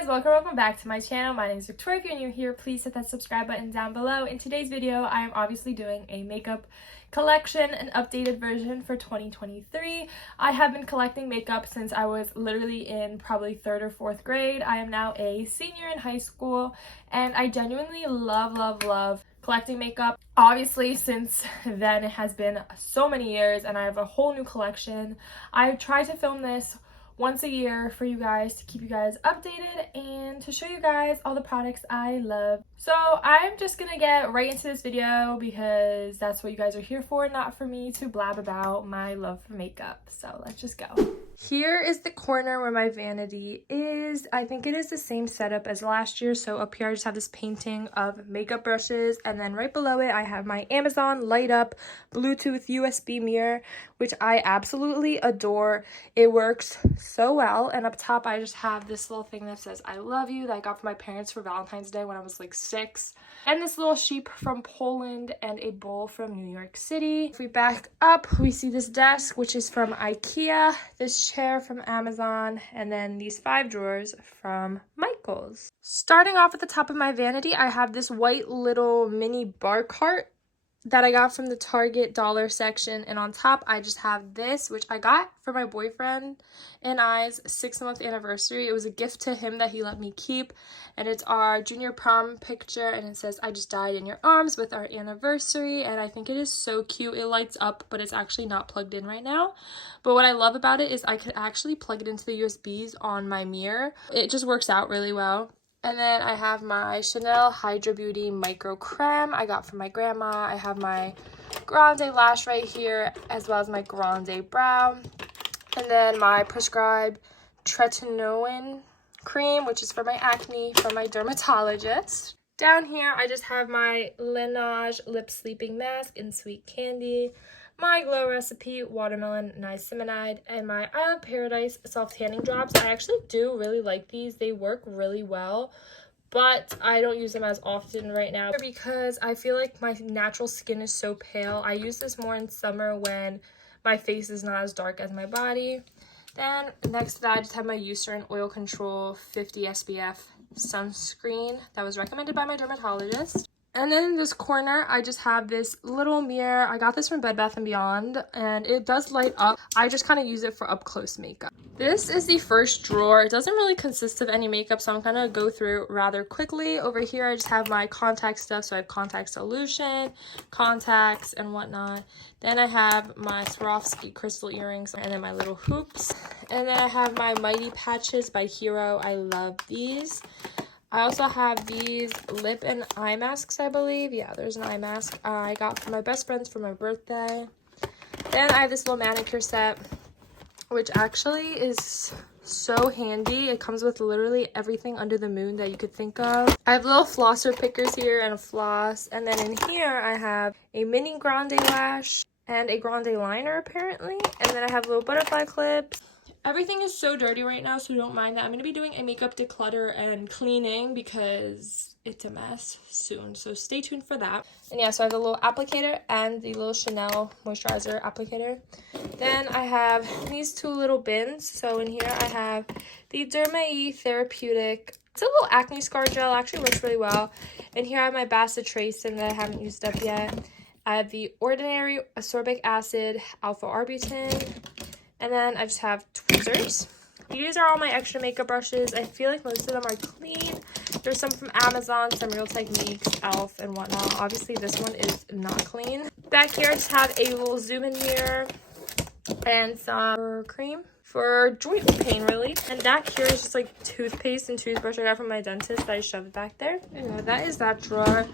guys, welcome back to my channel. My name is Victoria. If you're new here, please hit that subscribe button down below. In today's video, I am obviously doing a makeup collection, an updated version for 2023. I have been collecting makeup since I was literally in probably 3rd or 4th grade. I am now a senior in high school, and I genuinely love collecting makeup. Obviously, since then, it has been so many years, and I have a whole new collection. I try to film this once a year for you guys to keep you guys updated and to show you guys all the products I love. So I'm just gonna get right into this video because that's what you guys are here for, not for me to blab about my love for makeup. So let's just go. Here is the corner where my vanity is. I think it is the same setup as last year. So up here I just have this painting of makeup brushes, and then right below it I have my Amazon light up Bluetooth USB mirror, which I absolutely adore. It works so well. And up top I just have this little thing that says I love you that I got from my parents for Valentine's Day when I was like 6, and this little sheep from Poland and a bowl from New York City. If we back up, we see this desk, which is from IKEA, this chair from Amazon, and then these 5 drawers from Michaels. Starting off at the top of my vanity, I have this white little mini bar cart that I got from the Target dollar section, and on top I just have this, which I got for my boyfriend and I's 6-month anniversary. It was a gift to him that he let me keep, and it's our junior prom picture, and it says I just died in your arms with our anniversary, and I think it is so cute. It lights up, but it's actually not plugged in right now. But what I love about it is I could actually plug it into the USBs on my mirror. It just works out really well. And then I have my Chanel Hydra Beauty Micro Creme I got from my grandma. I have my Grande Lash right here, as well as my Grande Brow. And then my prescribed tretinoin cream, which is for my acne, from my dermatologist. Down here, I just have my Laneige Lip Sleeping Mask in Sweet Candy, my Glow Recipe Watermelon Niacinamide, and my Isle of Paradise Soft Tanning Drops. I actually do really like these. They work really well, but I don't use them as often right now because I feel like my natural skin is so pale. I use this more in summer when my face is not as dark as my body. Then next to that, I just have my Eucerin Oil Control 50 SPF sunscreen that was recommended by my dermatologist. And then in this corner, I just have this little mirror. I got this from Bed Bath & Beyond, and it does light up. I just kind of use it for up-close makeup. This is the first drawer. It doesn't really consist of any makeup, so I'm going to go through rather quickly. Over here, I just have my contact stuff. So I have contact solution, contacts, and whatnot. Then I have my Swarovski crystal earrings, and then my little hoops. And then I have my Mighty Patches by Hero. I love these. I also have these lip and eye masks, I believe. Yeah, there's an eye mask I got from my best friends for my birthday. Then I have this little manicure set, which actually is so handy. It comes with literally everything under the moon that you could think of. I have little flosser pickers here and a floss. And then in here, I have a mini Grande lash and a Grande liner, apparently. And then I have little butterfly clips. Everything is so dirty right now, so don't mind that. I'm going to be doing a makeup declutter and cleaning because it's a mess soon, so stay tuned for that. And yeah, so I have the little applicator and the little Chanel moisturizer applicator. Then I have these 2 little bins. So in here I have the Derma Therapeutic. It's a little acne scar gel, actually works really well. And here I have my Bacitracin that I haven't used up yet. I have the Ordinary Ascorbic Acid Alpha Arbutin. And then I just have tweezers. These are all my extra makeup brushes. I feel like most of them are clean. There's some from Amazon, some Real Techniques, e.l.f. and whatnot. Obviously, this one is not clean. Back here, I just have a little zoom-in mirror and some cream for joint pain relief. And back here is just like toothpaste and toothbrush I got from my dentist that I shoved back there. Anyway, that is that drawer.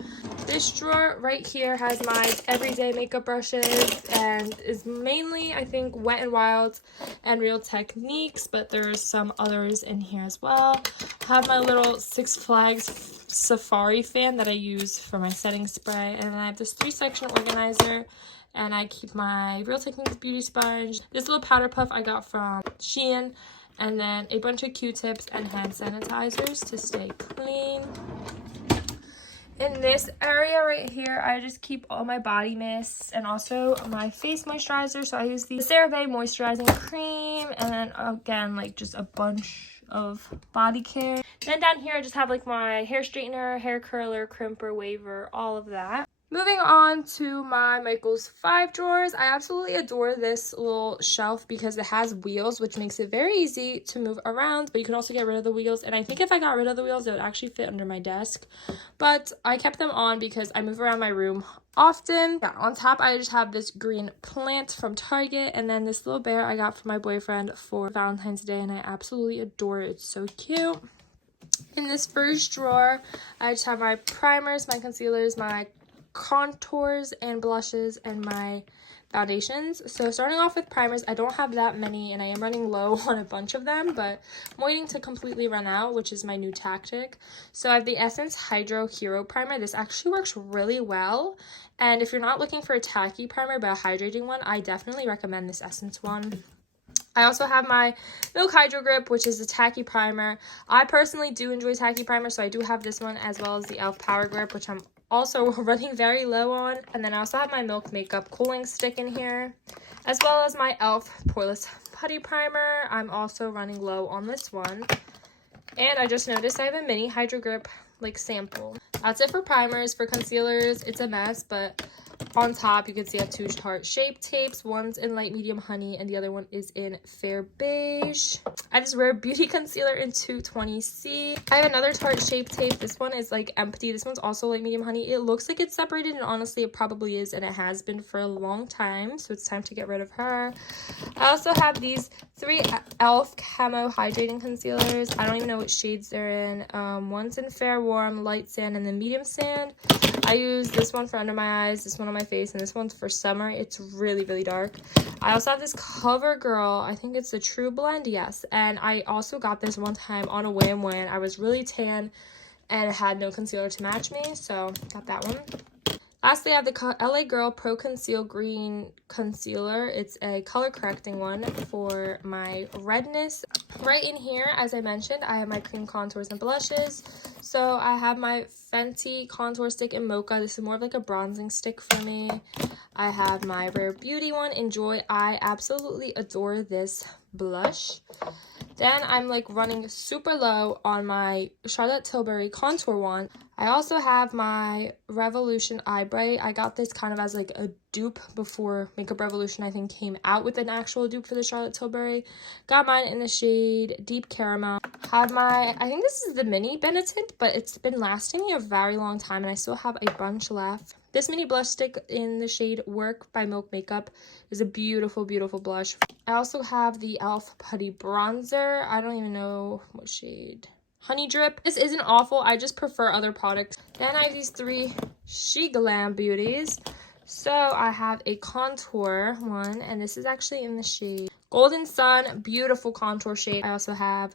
This drawer right here has my everyday makeup brushes and is mainly, I think, Wet n Wild and Real Techniques, but there's some others in here as well. I have my little Six Flags Safari fan that I use for my setting spray, and then I have this 3-section organizer. And I keep my Real Techniques beauty sponge, this little powder puff I got from Shein, and then a bunch of Q-tips and hand sanitizers to stay clean. In this area right here, I just keep all my body mists and also my face moisturizer. So I use the CeraVe moisturizing cream, and then again, like just a bunch of body care. Then down here I just have like my hair straightener, hair curler, crimper, waver, all of that. Moving on to my Michaels 5 drawers. I absolutely adore this little shelf because it has wheels, which makes it very easy to move around, but you can also get rid of the wheels. And I think if I got rid of the wheels, it would actually fit under my desk. But I kept them on because I move around my room often. Yeah, on top, I just have this green plant from Target, and then this little bear I got from my boyfriend for Valentine's Day, and I absolutely adore it. It's so cute. In this first drawer, I just have my primers, my concealers, my contours and blushes, and my foundations. So starting off with primers, I don't have that many and I am running low on a bunch of them, but I'm waiting to completely run out, which is my new tactic. So I have the Essence Hydro Hero Primer. This actually works really well, and if you're not looking for a tacky primer but a hydrating one, I definitely recommend this Essence one. I also have my Milk Hydro Grip, which is a tacky primer. I personally do enjoy tacky primer, so I do have this one, as well as the e.l.f. Power Grip, which I'm also running very low on. And then I also have my Milk Makeup Cooling Stick in here, as well as my e.l.f. Poreless Putty Primer. I'm also running low on this one. And I just noticed I have a mini Hydro Grip like sample. That's it for primers. For concealers, it's a mess, but on top you can see I have two Tarte Shape Tapes. One's in light medium honey and the other one is in fair beige. I just wear Beauty Concealer in 220C. I have another Tarte Shape Tape. This one is like empty. This one's also light medium honey. It looks like it's separated, and honestly it probably is, and it has been for a long time, so it's time to get rid of her. I also have these 3 e.l.f. Camo Hydrating Concealers. I don't even know what shades they're in. One's in Fair Warm, Light Sand, and then Medium Sand. I use this one for under my eyes, this one on my face, and this one's for summer. It's really, really dark. I also have this CoverGirl. I think it's a True Blend, yes. And I also got this one time on a whim when I was really tan and had no concealer to match me, so got that one. Lastly, I have the LA Girl Pro Conceal Green Concealer. It's a color correcting one for my redness. Right in here, as I mentioned, I have my cream contours and blushes. So I have my Fenty contour stick in Mocha. This is more of like a bronzing stick for me. I have my Rare Beauty one, Enjoy. I absolutely adore this blush. Then I'm like running super low on my Charlotte Tilbury contour one. I also have my Revolution Eye Bright. I got this kind of as like a dupe before Makeup Revolution, I think, came out with an actual dupe for the Charlotte Tilbury. Got mine in the shade Deep Caramel. Have my, I think this is the mini Benetint, but it's been lasting me a very long time and I still have a bunch left. This mini blush stick in the shade Work by Milk Makeup is a beautiful, beautiful blush. I also have the e.l.f. Putty Bronzer. I don't even know what shade. Honey Drip. This isn't awful. I just prefer other products. Then I have these 3 She Glam Beauties. So I have a contour one, and this is actually in the shade Golden Sun. Beautiful contour shade. I also have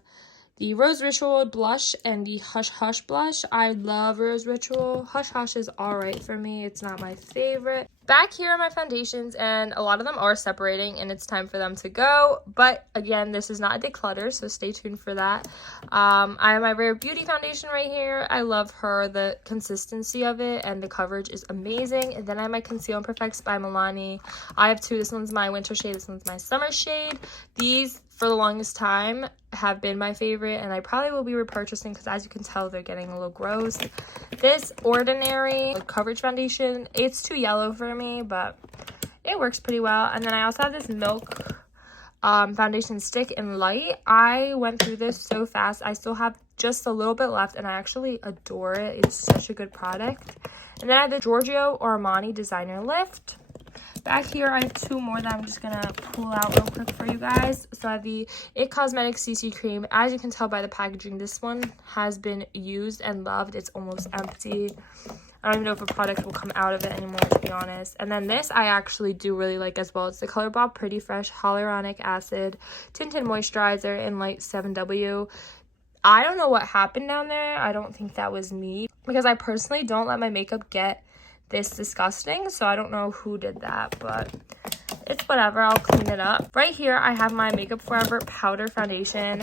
the Rose Ritual blush and the Hush Hush blush. I love Rose Ritual. Hush Hush is alright for me. It's not my favorite. Back here are my foundations, and a lot of them are separating and it's time for them to go. But again, this is not a declutter, so stay tuned for that. I have my Rare Beauty foundation right here. I love her. The consistency of it and the coverage is amazing. And then I have my Conceal and Perfects by Milani. I have 2. This one's my winter shade. This one's my summer shade. These, for the longest time, have been my favorite, and I probably will be repurchasing because, as you can tell, they're getting a little gross. This Ordinary coverage foundation, it's too yellow for me, but it works pretty well. And then I also have this Milk foundation stick in light. I went through this so fast. I still have just a little bit left, and I actually adore it. It's such a good product. And then I have the Giorgio Armani Designer Lift. Back here, I have 2 more that I'm just going to pull out real quick for you guys. So I have the IT Cosmetics CC Cream. As you can tell by the packaging, this one has been used and loved. It's almost empty. I don't even know if a product will come out of it anymore, to be honest. And then this I actually do really like as well. It's the ColourPop Pretty Fresh Hyaluronic Acid Tinted Moisturizer in Light 7W. I don't know what happened down there. I don't think that was me, because I personally don't let my makeup get this disgusting, so I don't know who did that, but it's whatever. I'll clean it up. Right here I have my Makeup Forever powder foundation.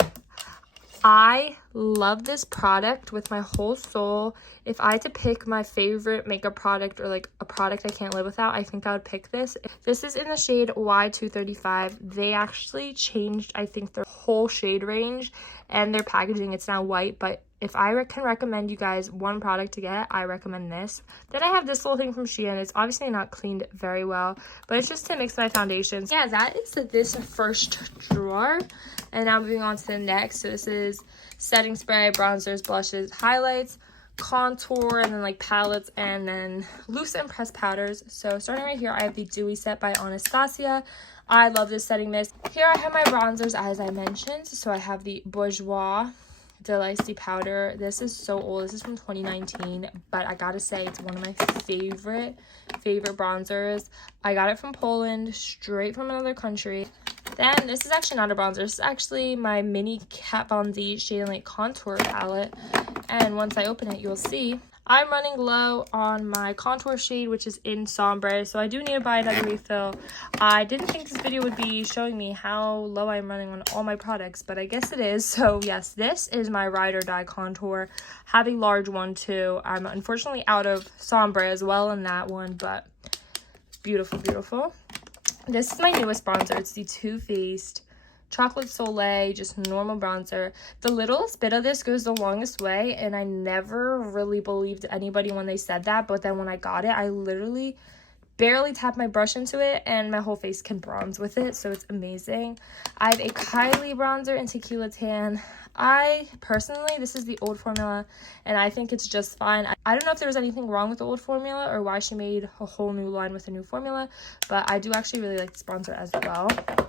I love this product with my whole soul. If I had to pick my favorite makeup product, or like a product I can't live without, I think I would pick this. This is in the shade Y235. They actually changed, I think, their whole shade range and their packaging. It's now white, but if I can recommend you guys one product to get, I recommend this. Then I have this little thing from Shein. It's obviously not cleaned very well, but it's just to mix my foundations. Yeah, that is this first drawer. And now moving on to the next. So this is setting spray, bronzers, blushes, highlights, contour, and then like palettes, and then loose and pressed powders. So starting right here, I have the Dewy Set by Anastasia. I love this setting mist. Here I have my bronzers, as I mentioned. So I have the Bourjois Delicy powder. This is so old. This is from 2019, but I gotta say it's one of my favorite bronzers. I got it from Poland, straight from another country. Then this is actually not a bronzer. This is actually my mini Kat Von D Shade and Light contour palette. And once I open it, you'll see I'm running low on my contour shade, which is in Sombre, so I do need to buy another refill. I didn't think this video would be showing me how low I'm running on all my products, but I guess it is. So yes, this is my Ride or Die contour. Have a large one too. I'm unfortunately out of Sombre as well in that one, but beautiful, beautiful. This is my newest bronzer. It's the Too Faced Chocolate Soleil, just normal bronzer. The littlest bit of this goes the longest way, and I never really believed anybody when they said that, but then when I got it, I literally barely tap my brush into it and my whole face can bronze with it, so it's amazing. I have a Kylie bronzer in Tequila Tan. This is the old formula, and I think it's just fine. I don't know if there was anything wrong with the old formula or why she made a whole new line with a new formula, but I do actually really like this bronzer as well.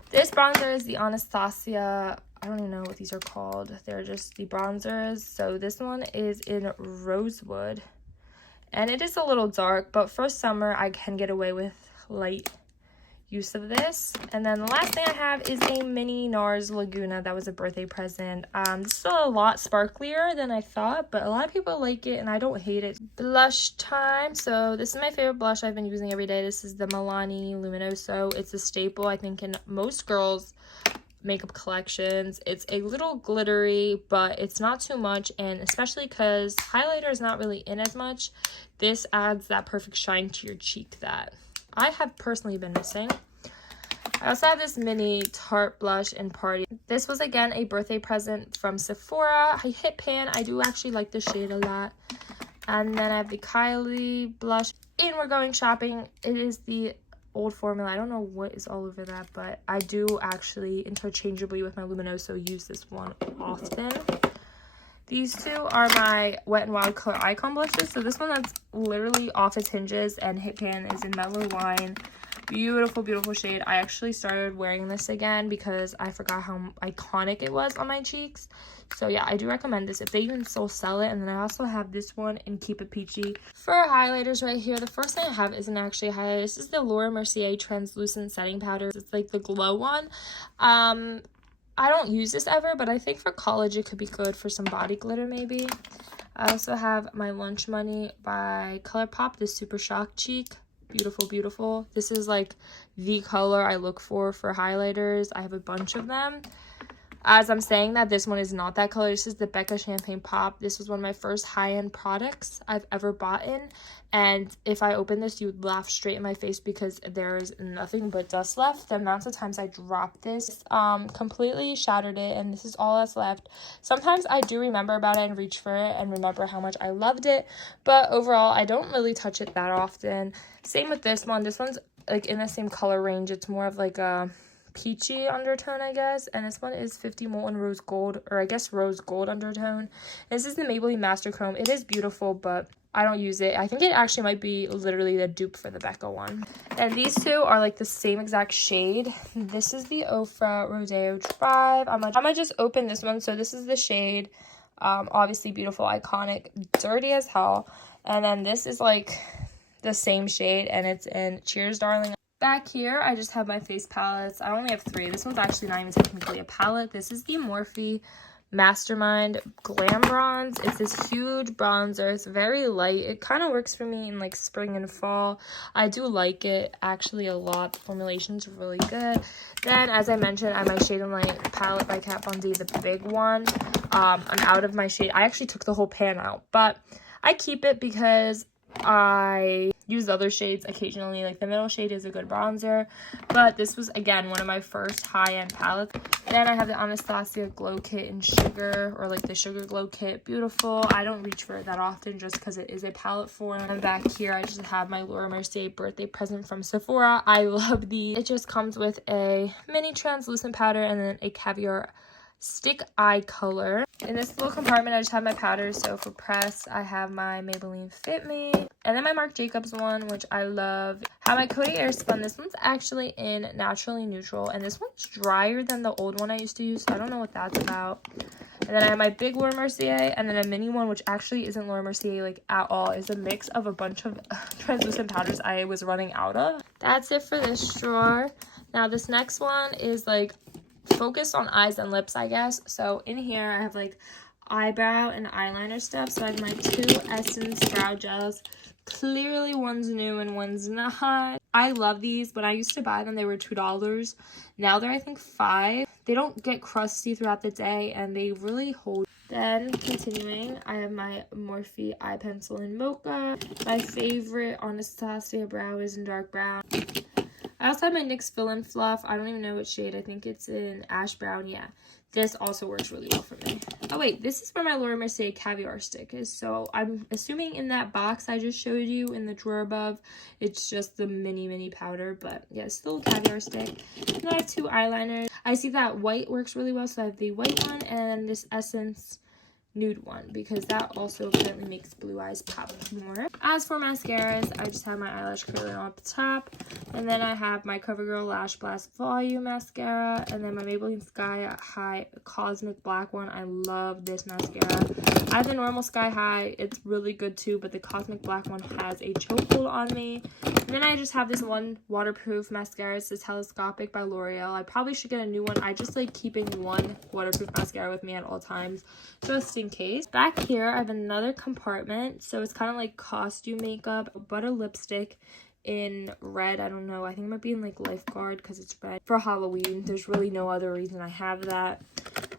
This bronzer is the Anastasia, I don't even know what these are called. They're just the bronzers. So this one is in Rosewood, and it is a little dark, but for summer I can get away with light use of this. And then the last thing I have is a mini NARS Laguna. That was a birthday present. This is a lot sparklier than I thought, but a lot of people like it and I don't hate it. Blush time. So this is my favorite blush I've been using every day. This is the Milani Luminoso. It's a staple, I think, in most girls' makeup collections. It's a little glittery, but it's not too much, and especially because highlighter is not really in as much, this adds that perfect shine to your cheek that I have personally been missing. I also have this mini Tarte blush in Party. This was again a birthday present from Sephora. I hit pan. I do actually like the shade a lot. And then I have the Kylie blush in We're Going Shopping. It is the old formula. I don't know what is all over that, but I do actually interchangeably with my Luminoso use this one often. These two are my Wet n Wild Color Icon blushes. So this one that's literally off its hinges and hit pan is in Mellow Wine. Beautiful, beautiful shade. I actually started wearing this again because I forgot how iconic it was on my cheeks. So yeah, I do recommend this if they even still sell it. And then I also have this one in Keep It Peachy. For highlighters right here, the first thing I have isn't actually a highlighter. This is the Laura Mercier Translucent Setting Powder. It's like the glow one. I don't use this ever, but I think for college it could be good for some body glitter maybe. I also have my Lunch Money by ColourPop, this Super Shock Cheek. Beautiful, beautiful. This is like the color I look for highlighters. I have a bunch of them. As I'm saying that, this one is not that color. This is the Becca Champagne Pop. This was one of my first high-end products I've ever bought in. And if I open this, you would laugh straight in my face because there's nothing but dust left. The amounts of times I dropped this completely shattered it, and this is all that's left. Sometimes I do remember about it and reach for it and remember how much I loved it. But overall, I don't really touch it that often. Same with this one. This one's like in the same color range. It's more of like a peachy undertone, I guess, and this one is 50 Molten Rose Gold, or I guess Rose Gold undertone. This is the Maybelline Master Chrome. It is beautiful, but I don't use it. I think it actually might be literally the dupe for the Becca one. And these two are like the same exact shade. This is the Ofra Rodeo Drive. I'm gonna just open this one. So this is the shade. Obviously beautiful, iconic, dirty as hell. And then this is like the same shade, and it's in Cheers Darling. Back here, I just have my face palettes. I only have 3. This one's actually not even technically a palette. This is the Morphe Mastermind Glam Bronze. It's this huge bronzer. It's very light. It kind of works for me in like spring and fall. I do like it actually a lot. The formulation's really good. Then, as I mentioned, I have my Shade and Light palette by Kat Von D, the big one. I'm out of my shade. I actually took the whole pan out, but I keep it because I use other shades occasionally. Like the middle shade is a good bronzer, but this was again one of my first high-end palettes. Then I have the Anastasia Glow Kit in Sugar, or like the Sugar Glow Kit. Beautiful. I don't reach for it that often just because it is a palette form. And back here I just have my Laura Mercier birthday present from Sephora. I love these. It just comes with a mini translucent powder and then a caviar stick eye color. In this little compartment I just have my powders. So for press I have my Maybelline Fit Me, and then my Marc Jacobs one, which I love. I have my Coty Airspun. This one's actually in Naturally Neutral, and this one's drier than the old one I used to use, so I don't know what that's about. And then I have my big Laura Mercier, and then a mini one, which actually isn't Laura Mercier like at all. It's a mix of a bunch of translucent powders I was running out of. That's it for this drawer. Now this next one is like focused on eyes and lips, I guess. So in here I have like eyebrow and eyeliner stuff. So I have my two Essence brow gels. Clearly one's new and one's not. I love these. When I used to buy them, they were $2. Now they're I think $5. They don't get crusty throughout the day and they really hold. Then continuing, I have my Morphe eye pencil in Mocha. My favorite Anastasia brow is in dark brown. I also have my NYX Fill and Fluff. I don't even know what shade. I think it's in Ash Brown. Yeah, this also works really well for me. Oh wait, this is where my Laura Mercier Caviar Stick is. So I'm assuming in that box I just showed you in the drawer above, it's just the mini powder. But yeah, still a Caviar Stick. And then I have two eyeliners. I see that white works really well, so I have the white one and this Essence nude one, because that also apparently makes blue eyes pop more. As for mascaras, I just have my eyelash curler on the top, and then I have my CoverGirl Lash Blast Volume mascara, and then my Maybelline Sky High Cosmic Black one. I love this mascara. I have the normal Sky High, it's really good too, but the Cosmic Black one has a chokehold on me. And then I just have this one waterproof mascara. It's the Telescopic by L'Oreal. I probably should get a new one. I just like keeping one waterproof mascara with me at all times, just in case. Back here I have another compartment, so it's kind of like costume makeup, but a lipstick in red. I don't know, I think it might be in like Lifeguard because it's red for Halloween. There's really no other reason I have that.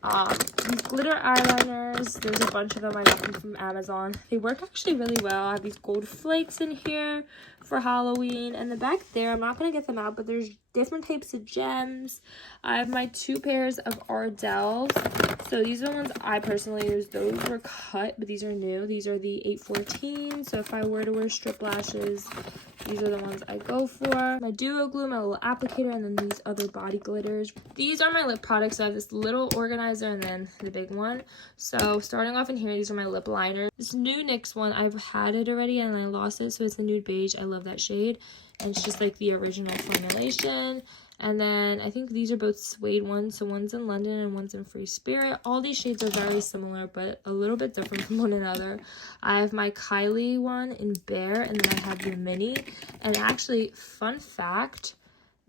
These glitter eyeliners, there's a bunch of them. I got them from Amazon. They work actually really well. I have these gold flakes in here for Halloween, and the back there, I'm not gonna get them out, but there's different types of gems. I have my two pairs of Ardell's. So these are the ones I personally use. Those were cut, but these are new. These are the 814. So if I were to wear strip lashes, these are the ones I go for. My duo glue, my little applicator, and then these other body glitters. These are my lip products. So I have this little organizer and then the big one. So starting off in here, these are my lip liners. This new NYX one, I've had it already and I lost it. So it's the nude beige. I love that shade. And it's just like the original formulation. And then I think these are both suede ones. So one's in London and one's in Free Spirit. All these shades are very similar, but a little bit different from one another. I have my Kylie one in Bear, and then I have the mini. And actually, fun fact,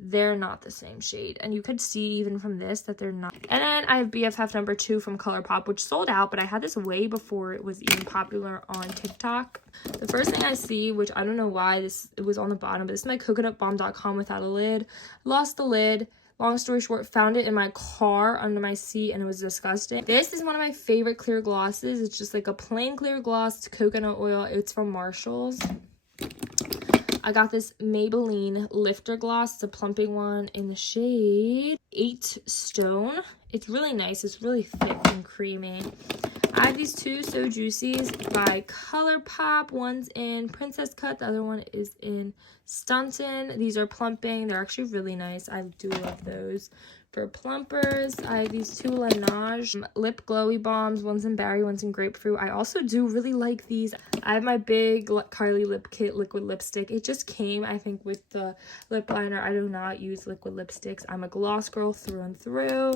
they're not the same shade, and you could see even from this that they're not. And then I have BFF number 2 from ColourPop, which sold out, but I had this way before it was even popular on TikTok. The first thing I see, which I don't know why it was on the bottom, but this is my coconutbomb.com without a lid. Lost the lid. Long story short, found it in my car under my seat, and it was disgusting. This is one of my favorite clear glosses. It's just like a plain clear gloss. It's coconut oil. It's from Marshall's. I got this Maybelline Lifter Gloss. It's a plumping one in the shade 8 Stone. It's really nice. It's really thick and creamy. I have these two So Juicies by ColourPop. One's in Princess Cut. The other one is in Stuntin'. These are plumping. They're actually really nice. I do love those. For plumpers, I have these two Laneige lip glowy bombs. One's in berry, one's in grapefruit. I also do really like these. I have my big Carly Lip Kit liquid lipstick. It just came, I think, with the lip liner. I do not use liquid lipsticks. I'm a gloss girl through and through.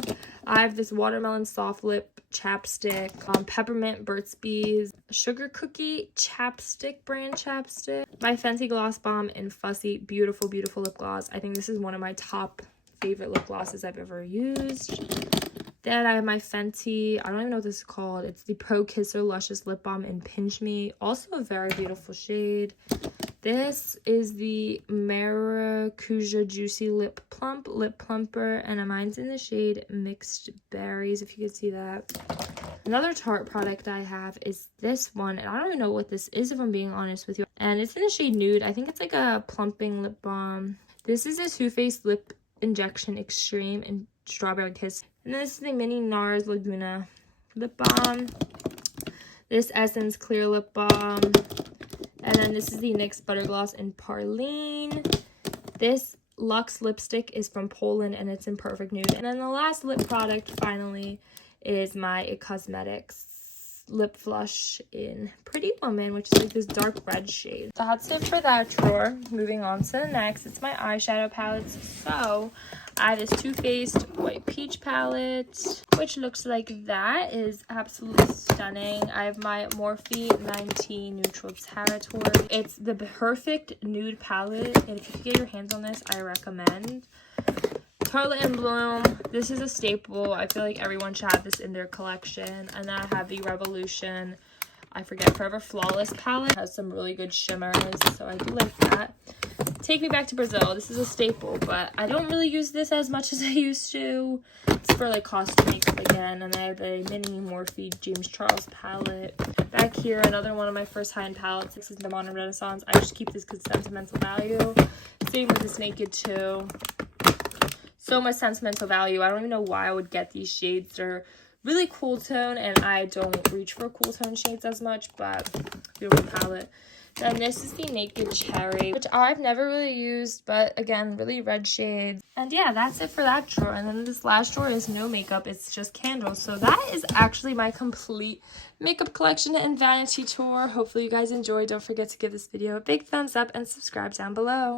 I have this watermelon soft lip chapstick, peppermint Burt's Bees, sugar cookie chapstick brand chapstick, my Fenty Gloss Bomb in Fussy. Beautiful, beautiful lip gloss. I think this is one of my top favorite lip glosses I've ever used. Then I have my Fenty, I don't even know what this is called. It's the Pro Kisser Luscious Lip Balm in Pinch Me. Also a very beautiful shade. This is the Maracuja Juicy Lip Plumper, and mine's in the shade Mixed Berries, if you can see that. Another Tarte product I have is this one, and I don't even know what this is if I'm being honest with you. And it's in the shade Nude. I think it's like a plumping lip balm. This is a Too Faced Lip Injection Extreme and Strawberry Kiss. And then this is the Mini NARS Laguna lip balm. This Essence Clear Lip Balm. And then this is the NYX Butter Gloss in Parlene. This Luxe lipstick is from Poland and it's in Perfect Nude. And then the last lip product finally is my IT Cosmetics lip flush in Pretty Woman, which is like this dark red shade. That's it for that drawer. Moving on to the next, it's my eyeshadow palettes. So I have this Too Faced White Peach palette, which looks like that. It is absolutely stunning. I have my Morphe 19 Neutral Territory. It's the perfect nude palette, and if you can get your hands on this, I recommend. Tartelette and Bloom, this is a staple. I feel like everyone should have this in their collection. And then I have the Revolution, I forget, Forever Flawless palette. It has some really good shimmers, so I do like that. Take Me Back to Brazil, this is a staple, but I don't really use this as much as I used to. It's for like costume makeup again. And then I have the Mini Morphe James Charles palette. Back here, another one of my first high-end palettes. This is the Modern Renaissance. I just keep this because sentimental value. Same with this Naked 2. So much sentimental value. I don't even know why I would get these shades. They're really cool tone, and I don't reach for cool tone shades as much, but beautiful palette. Then this is the Naked Cherry, which I've never really used, but again, really red shades. And yeah, that's it for that drawer. And then this last drawer is no makeup, it's just candles. So that is actually my complete makeup collection and vanity tour. Hopefully you guys enjoyed. Don't forget to give this video a big thumbs up and subscribe down below.